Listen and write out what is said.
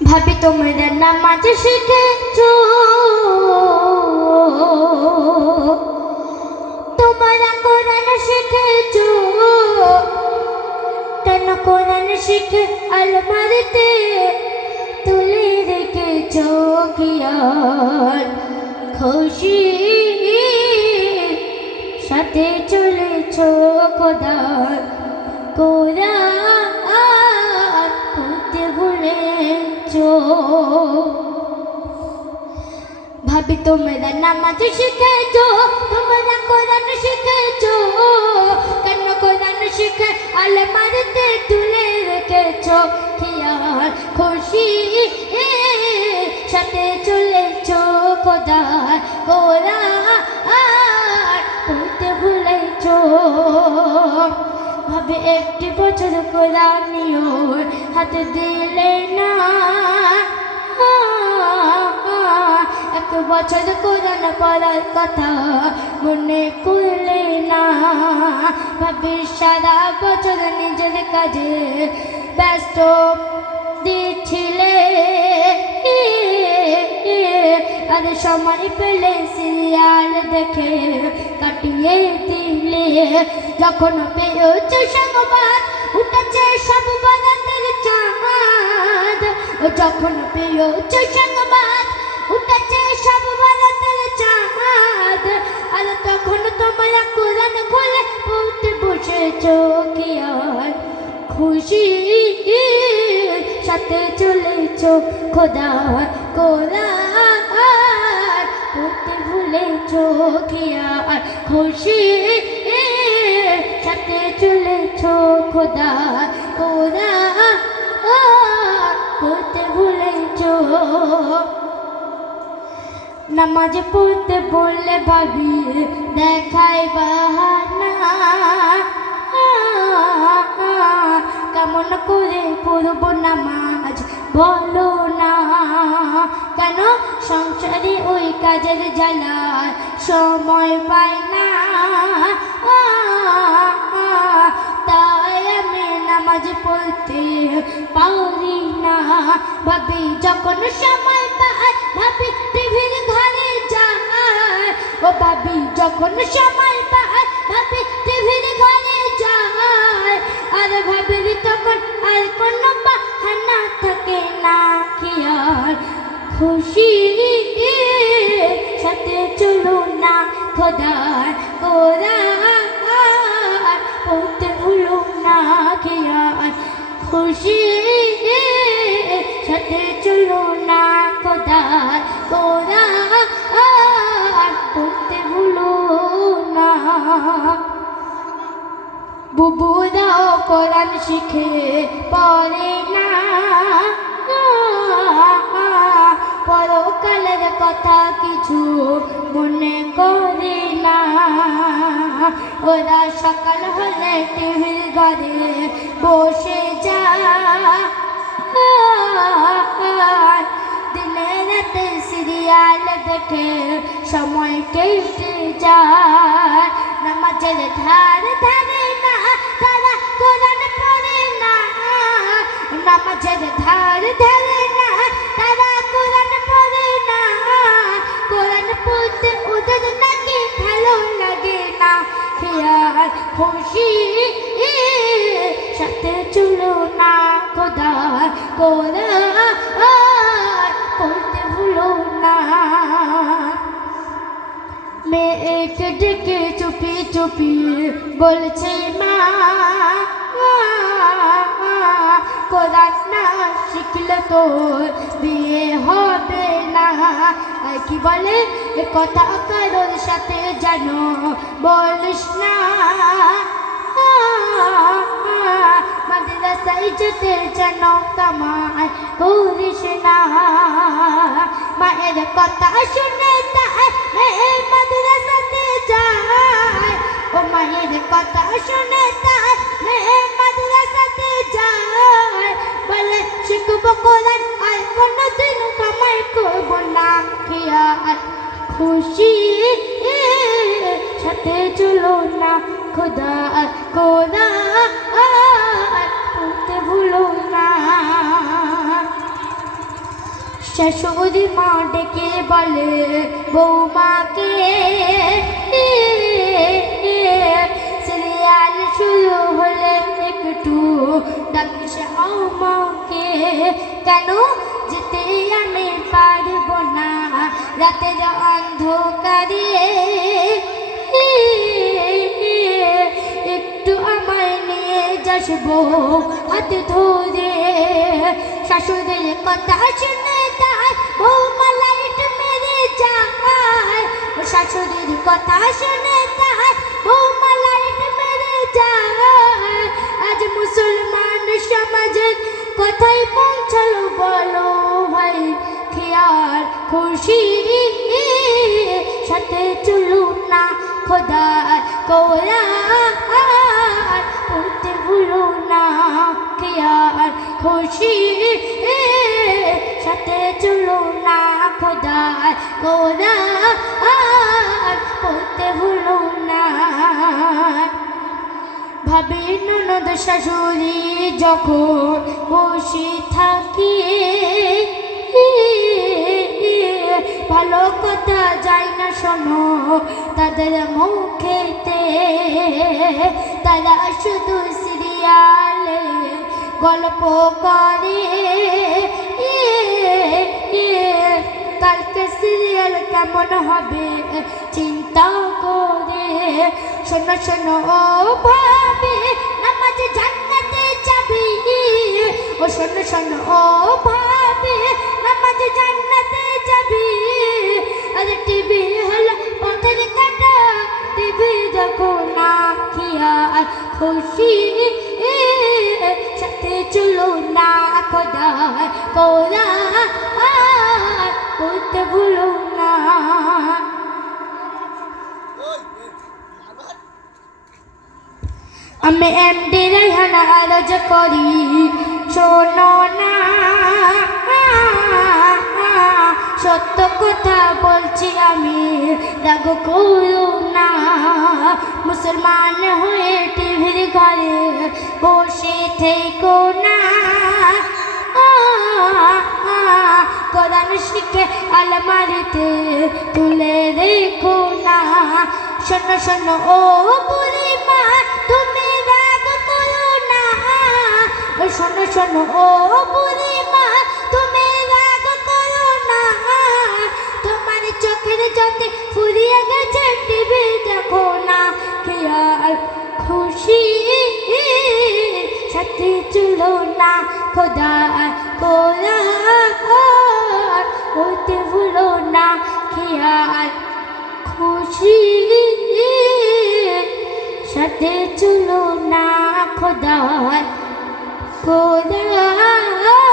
ভাবি তোমরা নামাজ শিখেছো, তোমরা কোরআন শিখেছো, কেন কোরআন শিখে আলমারিতে তুলে রেখেছো কিয়ার খুশি সাথে চলেছো খোদার কোরআন পড়তে ভুলেছো। ভাবি তোমরা নামাজ শিখেছো, তোমরা কোরআন শিখেছো, কেন কোরআন শিখে আলমারিতে তুলে রেখেছো কিয়ার খুশি সাথে চলেছো খোদার কোরআন পড়তে ভুলেছো। ভাবে একটি বছর কোরআন নিও হাতে দিলে না, এক বছর কোরআন পড়ার কথা মনে করলে না। ভাবি সারা বছর নিজের কাজে ব্যস্ত দিচ্ছিলে, আর সময় পেলে সিরিয়াল দেখে কাটিয়ে দিলে। যখন পেয়েছো সংবাদ উঠেছে সব বারাতের চাঁদ, যখন পেয়েছো সংবাদ উঠেছে সব বারাতের চাঁদ, আর তখন তোমরা কোরআন খুলে পড়তে বসেছো কিয়ার খুশি সাথে চলেছো খোদার কোরআন পড়তে ভুলেছো কিয়ার খুশি সাথে চলেছো খোদার কোরআন পড়তে ভুলেছো। নামাজ পড়তে বললে ভাবি দেখাই বাহানা, কেমন করে পড়ব নামাজ বলো না, কেন সংসারে ওই কাজের জ্বালায় সময় পাই না, তাই আমি নামাজ পড়তে পারি না। ভাবি যখন সময় পাই ভাবি টিভির ঘরে যায়, ও ভাবি যখন সময় পাই ভাবি টিভির ঘরে যায়, আর ভাবির তখন আর কোনো বাহানা থাকে না কিয়ার খুশি সাথে চলো না খোদার কোরআন পড়তে ভুলো না কিয়ার খুশি সাথে চলো না খোদার কোরআন পড়তে ভুলো না। বুবুরাও কোরআন শিখে পড়ে না, পরকালের কথা কিছু মনে করে না, ওরা সকাল হলে টিভির ঘরে বসে যায়, দিনে রাতে সিরিয়াল দেখে সময় কেটে যায়। নামাজের ধারে ধারে না তারা কোরআন পড়ে না, নামাজের ধারে ধারে না তারা কোরআন পড়ে না, কোরআন পড়তে ওদের নাকি ভালো লাগে না কিয়ার খুশি সাথে চলো না খোদার কোরআন পড়তে ভুলো না। মেয়েকে ডেকে চুপি চুপি বলছে মা, কোরআন না শিখলে তোর বিয়ে হবে না। কি বলে এ কথা কারোর সাথে জানো বলিস না, মাদ্রাসায় যেতে যেন কামাই করিস না। মায়ের কথা শুনে তাই মেয়ে মাদ্রাসাতে যায়, ও মায়ের কথা শুনে তাই মেয়ে মাদ্রাসাতে যায়, বলে শিখবো কোরআন আর কোনোদিন কামাই করবো না কিয়ার খুশি সাথে চলো না খোদার কোরআন পড়তে ভুলো না। শাশুড়ি মা ডেকে বলে বৌমাকে, সিরিয়াল শুরু হলে একটু ডাকিস আমাকে। কেন যেতে আমি পারব না রাতের অন্ধকারে, একটু আমায় নিয়ে যাসবো হাত ধরে। শাশুড়ির কথা শুনে তাই বৌমা লাইট মেরে যায়, শাশুড়ির কথা শুনে তাই বৌমা লাইট মেরে যায়। আজ মুসলমান সমাজের কথাই পৌঁছালো বলো ভাই, খেয়াল খুশি সাথে চলুন না খোদার কোরআন পড়তে ভুলো না। খেয়াল খুশি সাথে চলো না খোদার কোরআন পড়তে ভুলো না। ভাবি ননদ শাশুড়ি যখন বসে থাকি, ভালো কথা যায় না শোনো তাদের মুখেতে। তারা শুধু সিরিয়ালে গল্প করে, কালকে সিরিয়াল কেমন হবে চিন্তা করে। শোনো শোনো ও ভাবি নামাজ জান্নাতে যাবি, ও শোনো শোনো ও ভাবি নামাজ জান্নাতে যাবি। আরে টিভি হলো পথের কাটা, টিভি দেখো না খেয়াল খুশি সাথে চলো না খোদার কোরআন পড়তে ভুলো না। আমি এমডি রায়হানা আরজ করি শোনো না, সত্য কথা বলছি আমি রাগ করো না। মুসলমান হয়ে টিভির ঘরে বসে থেকো না, কোরআন শিখে আলমারিতে তুলে রেখো না। শোনো শোনো ও বুড়ি মা তুমি রাগ করো না, শোনো শোনো ও বুড়ি মা তুমি রাগ করো না। তোমার চোখের জ্যোতি ফুরিয়ে গেছে টিভি দেখো না। খেয়াল খুশি সাথে চলো না খোদার কোরআন পড়তে ভুলো না। খেয়াল খুশি সাথে চলো না খোদার কোরআন